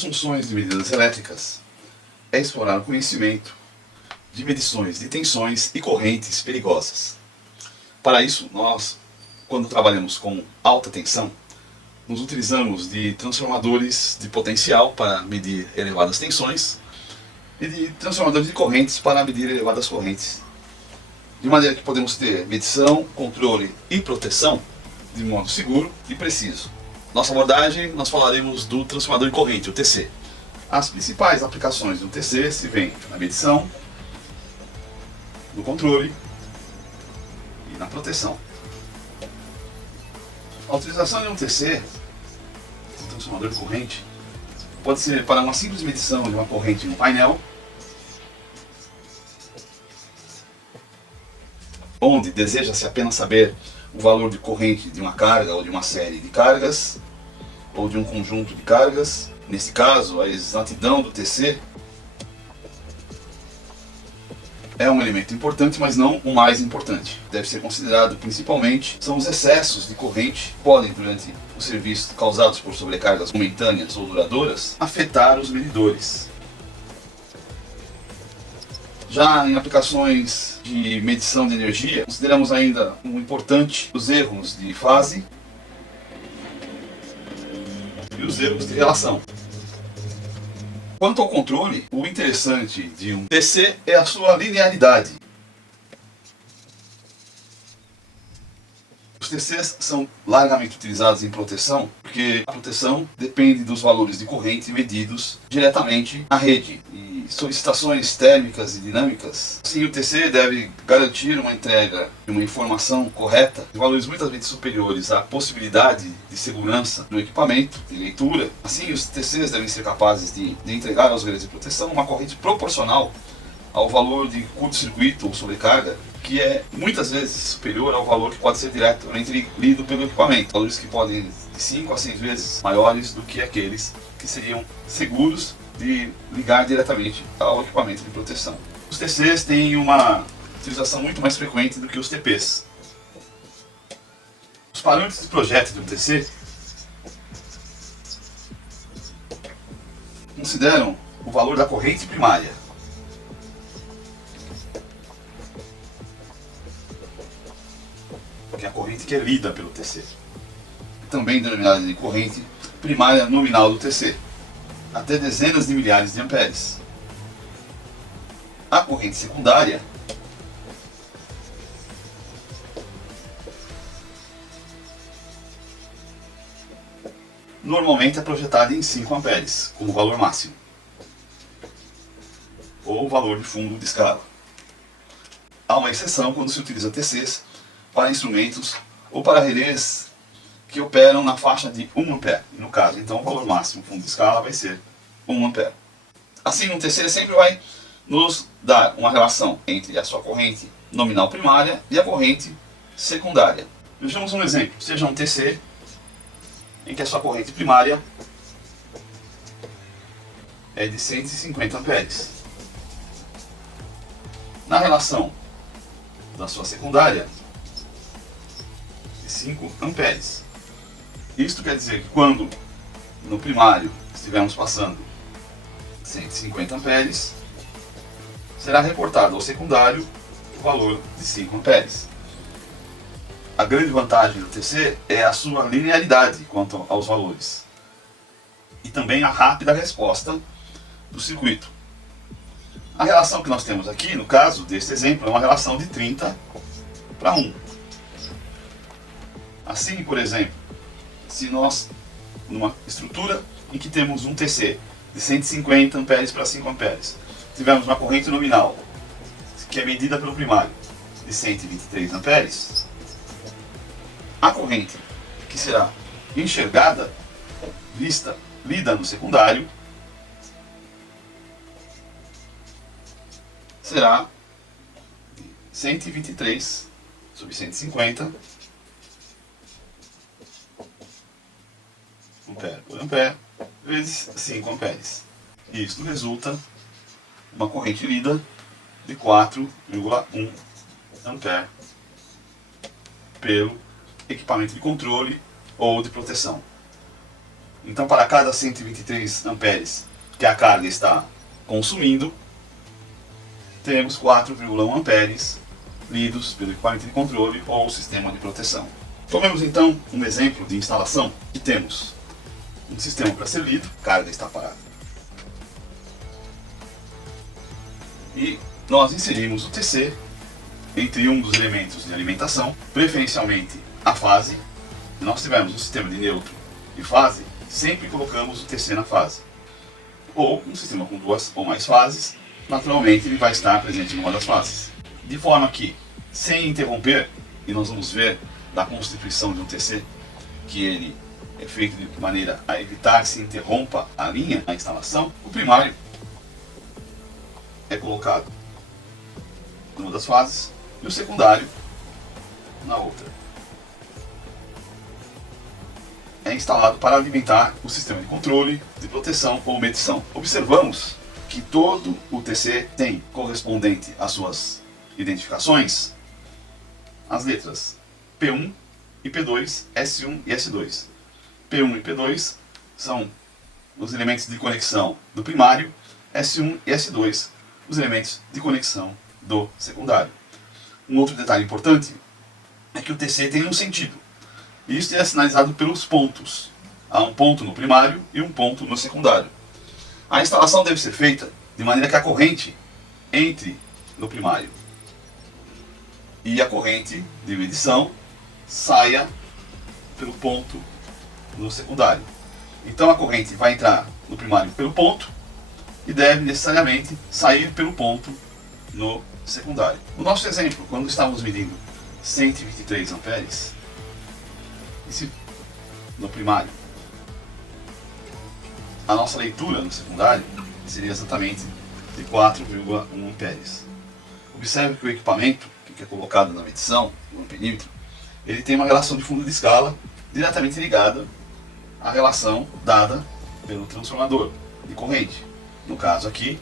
das funções de medidas elétricas é explorar o conhecimento de medições de tensões e correntes perigosas. Para isso, nós, quando trabalhamos com alta tensão, nos utilizamos de transformadores de potencial para medir elevadas tensões e de transformadores de correntes para medir elevadas correntes. De maneira que podemos ter medição, controle e proteção de modo seguro e preciso. Nossa abordagem, nós falaremos do transformador de corrente, o TC. As principais aplicações do TC se veem na medição, no controle e na proteção. A utilização de um TC, um transformador de corrente, pode ser para uma simples medição de uma corrente no painel, onde deseja-se apenas saber o valor de corrente de uma carga ou de uma série de cargas, ou de um conjunto de cargas. Nesse caso, a exatidão do TC é um elemento importante, mas não o mais importante. Deve ser considerado principalmente são os excessos de corrente que podem, durante o serviço causados por sobrecargas momentâneas ou duradouras, afetar os medidores. Já em aplicações de medição de energia, consideramos ainda um importante os erros de fase e os erros de relação. Quanto ao controle, o interessante de um TC é a sua linearidade. Os TCs são largamente utilizados em proteção, porque a proteção depende dos valores de corrente medidos diretamente na rede e solicitações térmicas e dinâmicas. Assim, o TC deve garantir uma entrega de uma informação correta de valores muitas vezes superiores à possibilidade de segurança do equipamento de leitura. Assim, os TCs devem ser capazes de entregar aos grelhas de proteção uma corrente proporcional ao valor de curto-circuito ou sobrecarga, que é muitas vezes superior ao valor que pode ser diretamente lido pelo equipamento. Valores que podem de 5 a 6 vezes maiores do que aqueles que seriam seguros de ligar diretamente ao equipamento de proteção. Os TCs têm uma utilização muito mais frequente do que os TPs. Os parâmetros de projeto de um TC consideram o valor da corrente primária, que é a corrente que é lida pelo TC, também denominada de corrente primária nominal do TC, até dezenas de milhares de amperes. A corrente secundária normalmente é projetada em 5 amperes como valor máximo, ou valor de fundo de escala. Há uma exceção quando se utiliza TCs para instrumentos ou para relés que operam na faixa de 1 ampere. No caso, então, o valor máximo fundo de escala vai ser 1 ampere. Assim, um TC sempre vai nos dar uma relação entre a sua corrente nominal primária e a corrente secundária. Vejamos um exemplo. Seja um TC em que a sua corrente primária é de 150 amperes. Na relação da sua secundária, 5 amperes. Isto quer dizer que quando no primário estivermos passando 150 amperes, será reportado ao secundário o valor de 5 amperes. A grande vantagem do TC é a sua linearidade quanto aos valores e também a rápida resposta do circuito. A relação que nós temos aqui, no caso deste exemplo, é uma relação de 30 para 1. Assim, por exemplo, se nós, numa estrutura em que temos um TC de 150 amperes para 5 amperes, tivermos uma corrente nominal, que é medida pelo primário, de 123 amperes, a corrente que será enxergada, vista, lida no secundário, será 123 sobre 150 ampere por ampere vezes 5 amperes. Isso resulta uma corrente lida de 4,1 ampere pelo equipamento de controle ou de proteção. Então, para cada 123 amperes que a carga está consumindo, temos 4,1 amperes lidos pelo equipamento de controle ou sistema de proteção. Tomemos então um exemplo de instalação que temos um sistema para ser lido, a carga está parada. E nós inserimos o TC entre um dos elementos de alimentação, preferencialmente a fase. Se nós tivermos um sistema de neutro e fase, sempre colocamos o TC na fase. Ou um sistema com duas ou mais fases, naturalmente ele vai estar presente em uma das fases. De forma que, sem interromper, e nós vamos ver da constituição de um TC, que ele é feito de maneira a evitar que se interrompa a linha, a instalação, o primário é colocado numa das fases e o secundário na outra. É instalado para alimentar o sistema de controle, de proteção ou medição. Observamos que todo o TC tem correspondente às suas identificações as letras P1 e P2, S1 e S2. P1 e P2 são os elementos de conexão do primário, S1 e S2 os elementos de conexão do secundário. Um outro detalhe importante é que o TC tem um sentido. E isso é sinalizado pelos pontos. Há um ponto no primário e um ponto no secundário. A instalação deve ser feita de maneira que a corrente entre no primário e a corrente de medição saia pelo ponto no secundário. Então a corrente vai entrar no primário pelo ponto e deve necessariamente sair pelo ponto no secundário. No nosso exemplo, quando estávamos medindo 123 amperes, no primário, a nossa leitura no secundário seria exatamente de 4,1 amperes. Observe que o equipamento que é colocado na medição, no amperímetro, ele tem uma relação de fundo de escala diretamente ligada à relação dada pelo transformador de corrente. No caso aqui,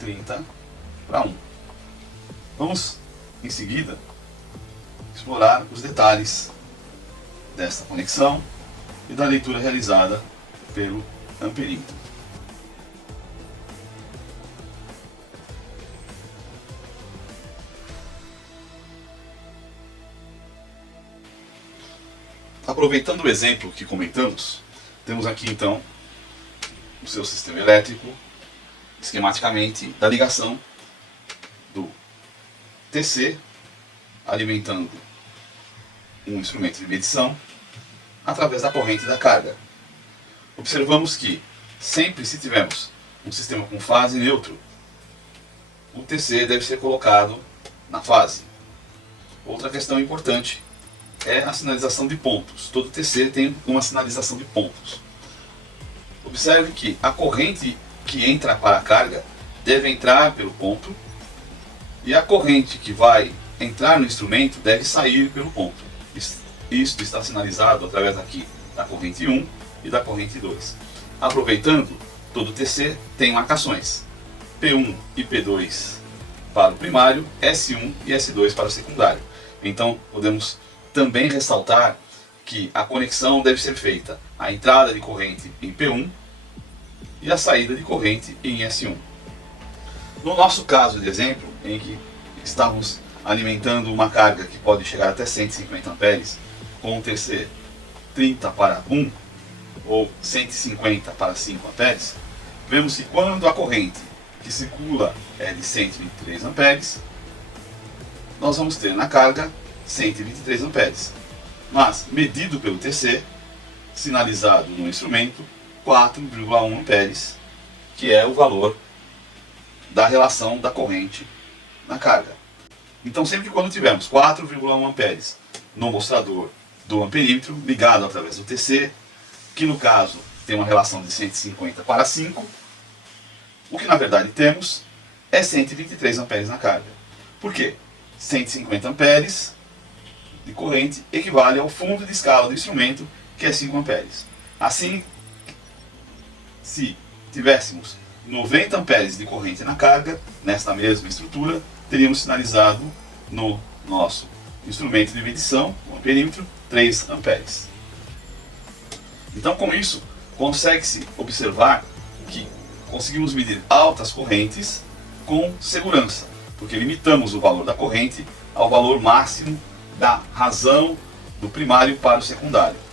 30:1. Vamos, em seguida, explorar os detalhes desta conexão e da leitura realizada pelo amperímetro. Aproveitando o exemplo que comentamos, temos aqui então o seu sistema elétrico, esquematicamente, da ligação do TC alimentando um instrumento de medição através da corrente da carga. Observamos que sempre se tivermos um sistema com fase neutro, o TC deve ser colocado na fase. Outra questão importante é a sinalização de pontos. Todo TC tem uma sinalização de pontos. Observe que a corrente que entra para a carga deve entrar pelo ponto e a corrente que vai entrar no instrumento deve sair pelo ponto. Isto está sinalizado através aqui da corrente 1 e da corrente 2. Aproveitando, todo TC tem marcações P1 e P2 para o primário, S1 e S2 para o secundário. Então podemos também ressaltar que a conexão deve ser feita a entrada de corrente em P1 e a saída de corrente em S1. No nosso caso de exemplo, em que estamos alimentando uma carga que pode chegar até 150 amperes com um TC 30:1 ou 150/5 amperes, vemos que quando a corrente que circula é de 123 amperes, nós vamos ter na carga 123 amperes, mas medido pelo TC, sinalizado no instrumento, 4,1 amperes, que é o valor da relação da corrente na carga. Então sempre que quando tivermos 4,1 amperes no mostrador do amperímetro, ligado através do TC, que no caso tem uma relação de 150/5, o que na verdade temos é 123 amperes na carga. Por quê? 150 amperes de corrente equivale ao fundo de escala do instrumento, que é 5 amperes. Assim, se tivéssemos 90 amperes de corrente na carga, nesta mesma estrutura, teríamos sinalizado no nosso instrumento de medição, o amperímetro, 3 amperes. Então, com isso, consegue-se observar que conseguimos medir altas correntes com segurança, porque limitamos o valor da corrente ao valor máximo da razão do primário para o secundário.